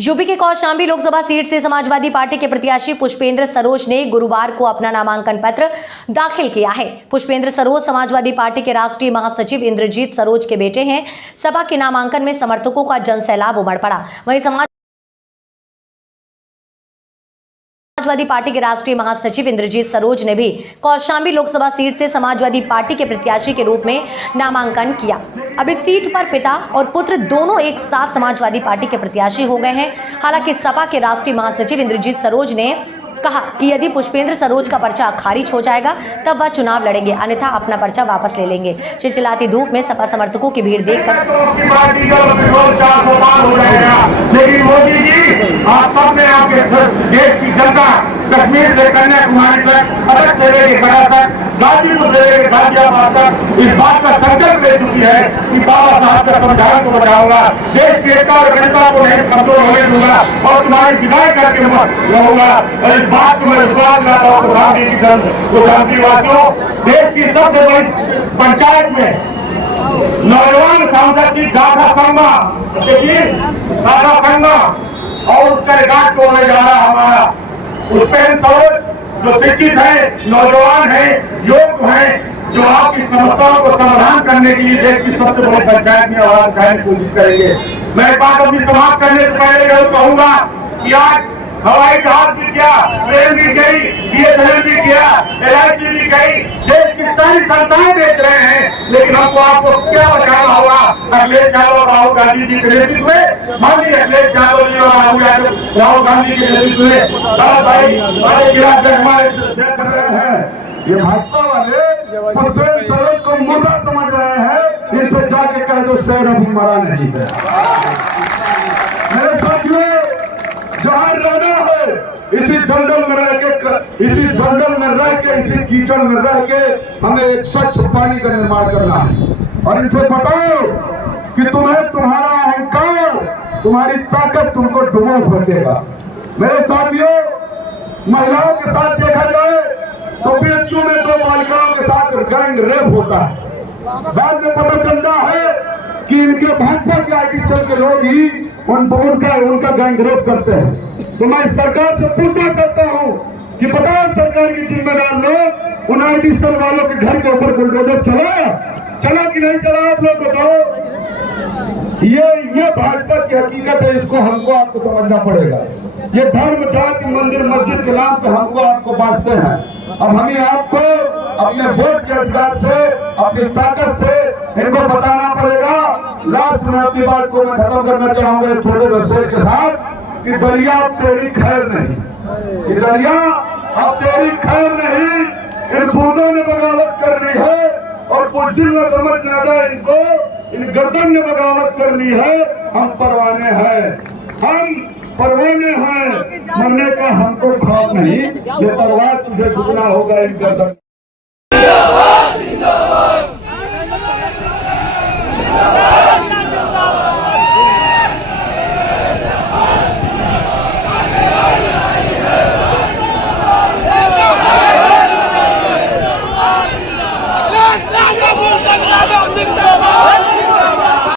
UP के Kaushambi Lok Sabha seat से Samajwadi party के प्रत्याशी पुष्पेंद्र सरोज ने गुरुवार को अपना नामांकन पत्र दाखिल किया है। पुष्पेंद्र सरोज समाजवादी पार्टी के राष्ट्रीय महासचिव इंद्रजीत सरोज के बेटे हैं। सपा के नामांकन में समर्थकों का जनसैलाब उमड़ पड़ा। वहीं समाजवादी पार्टी के राष्ट्रीय महासचिव इंद्रजीत सरोज ने भी कौशाम्बी लोकसभा सीट से समाजवादी पार्टी के प्रत्याशी के रूप में नामांकन किया। अब इस सीट पर पिता और पुत्र दोनों एक साथ समाजवादी पार्टी के प्रत्याशी हो गए हैं। हालांकि सपा के राष्ट्रीय महासचिव इंद्रजीत सरोज ने कहा कि यदि पुष्पेंद्र सरोज का पर्चा खारिज हो जाएगा तब वह चुनाव लड़ेंगे, अन्यथा अपना पर्चा वापस ले लेंगे। चिलचिलाती धूप में सपा समर्थकों की भीड़ देखकर लेकिन मोदी जी आप सबने आपके देश की जनता कश्मीर से कन्याकुमारी तक अलग से लेकर बड़ा तक गाजीपुर से लेकर गाजियाबाद तक इस बात का संकल्प ले चुकी है कि बाबा साहब का संविधान को बचाऊंगा, देश की एकता और अखंडता को नहीं कमजोर होने दूंगा और तुम्हारी विदाई करके रहूंगा। और इस बात को मैं विश्वास करता हूँ वासियों, देश की सबसे बड़ी पंचायत में नौजवान सांसद की गाथा संगमा और उसका रिकॉर्ड को होने जा रहा हमारा पुष्पेंद्र सरोज जो शिक्षित है, नौजवान है, योग्य है, जो आपकी समस्याओं को समाधान करने के लिए देश की सबसे बड़ी पंचायत में आवाज उठाने की कोशिश करेंगे। मैं बात अपनी समाप्त करने से पहले जरूर कहूंगा कि आज हवाई जहाज भी गया, ट्रेन भी गई, BSNL भी गया, LIC भी गई, देश की सारी संस्थाएं बेच रहे हैं, लेकिन हमको आपको क्या बचाना होगा? अखिलेश यादव और राहुल गांधी जी के नेतृत्व में, माननीय अखिलेश यादव जी और राहुल गांधी के नेतृत्व में ये भाजपा वाले पुष्पेंद्र सरोज को मुर्दा समझ रहे हैं। इनसे जाके कह दो शेर अभी मरा नहीं है। मेरे साथियों, जहां रहना है इसी दलदल में रह के, इसी कीचड़ में रह के हमें एक स्वच्छ पानी का निर्माण करना है। और इनसे बताओ कि तुम्हें तुम्हारा अहंकार, तुम्हारी ताकत तुमको डुबो फेंकेगा। मेरे साथियों, महिलाओं के साथ देखा जाए तो BHU में 2 बालिकाओं के साथ गैंग रेप होता है। बाद में पता चलता है कि इनके भाजपा के IT सेल के लोग ही उनका गैंग रेप करते हैं। तो मैं सरकार से पूछना चाहता हूं कि बताओ, सरकार के जिम्मेदार लोग उन IT सेल वालों के घर के ऊपर बुलडोजर चला कि नहीं चला? आप लोग बताओ। ये भाजपा की हकीकत है, इसको हमको आपको समझना पड़ेगा। ये धर्म, जाति, मंदिर, मस्जिद के नाम पे हमको आपको बांटते हैं। अब हमें आपको अपने वोट के अधिकार से, अपनी ताकत से इनको बताना पड़ेगा। लास्ट में अपनी बात को मैं खत्म करना चाहूंगा छोटे से के साथ कि दरिया अब तेरी खैर नहीं, कि दरिया अब तेरी खैर नहीं, इन बूंदों ने बगावत करनी है और बुद्धिल न समझ आता इनको, इन गर्दन ने बगावत करनी है। हम परवाने हैं, मरने का हमको खौफ नहीं, ये तलवार तुझे झुकना होगा इन गर्दन।